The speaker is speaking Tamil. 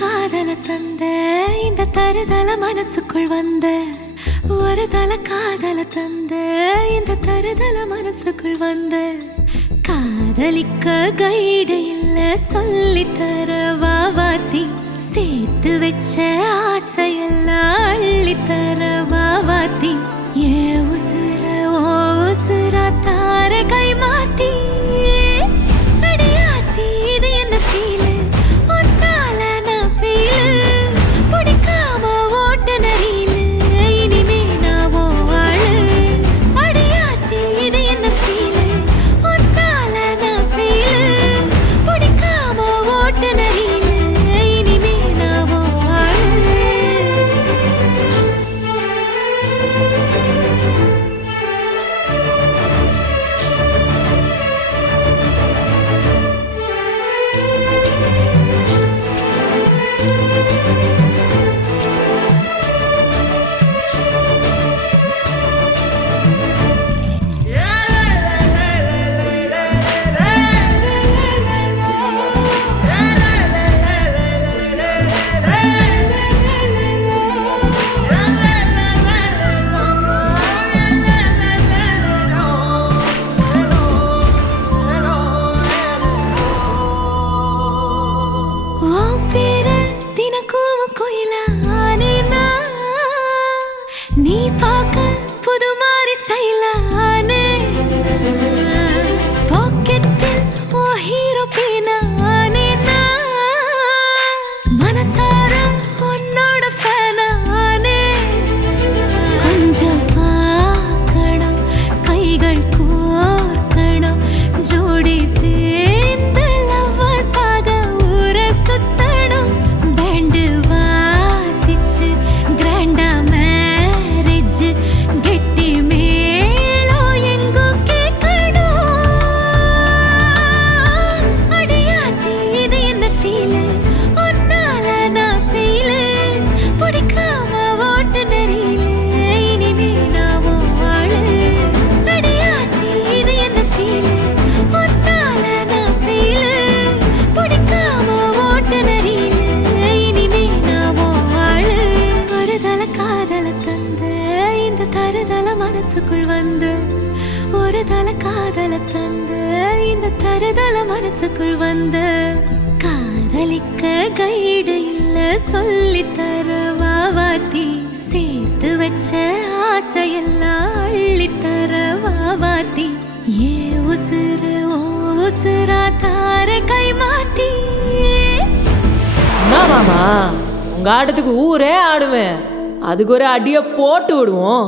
காதல தந்த இந்த தருதல மனசுக்குள் வந்த ஒரு தல காதல தந்த இந்த தருதல மனசுக்குள் வந்த காதலிக்க கைடு இல்ல சொல்லித்தர வாவாத்தி சேர்த்து வச்ச ஆசையெல்லாம் அள்ளித்தர வாவாத்தி ஏ உசுர ஓ உசுரா தார கை மாத்தி அடியாத்தி இது என்ன ஃபீலு ஒன்னால நான் ஃபீலு பிடிக்காம ஓட்ட நரீலு இனிமே நான் ஓ ஆளு அடியாத்தி இது என்ன ஃபீலு ஒன்னால நான் ஃபீலு பிடிக்காம ஓட்ட நரீலு இனிமே நான் ஓ ஆளு நீ பார்க்க புது மாதிரி ஸ்டைலானே பாக்கெட்டில் ஓ ஹீரோ பீனானே மனசார உன்னோட ஃபேனானே கொஞ்சம் பார்க்கணும் கைகள் கோர்க்கணும் ஜோடி சேர்ந்து லவ்வசாக ஊர சுத்தணும் பேண்டு வாசிச்சு கிராண்டா கெட்டி மேளம் எங்கோ கேட்கணும் அடியாத்தி இது என்ன ஃபீலு ஒன்னால நான் ஃபீலு பிடிக்காம ஓட்டு நெறியில இனிமே நான் ஆளு அடியாத்தி இது என்ன ஃபீலு ஒன்னால நான் ஃபீலு பிடிக்காம ஓட்டு நெறியில இனிமே நான் ஆளு ஒரு தல காதல தந்த இந்த தருதல மனசுக்குள் வந்து ஒரு தல காதல தந்த இந்த தருதல மனசுக்குள் வந்து காதலிக்க கைடு இல்ல சொல்லித்தர வாவாத்தி சேர்த்து வச்ச ஆசையெல்லாம் அள்ளித்தர வாவாத்தி ஏ உசுறு ஓ உசுரா தார கை மாத்தி. என்ன மாமா உங்க ஆட்டத்துக்கு ஊரே ஆடுவேன், அதுக்கு ஒரு அடியை போட்டு விடுவோம்.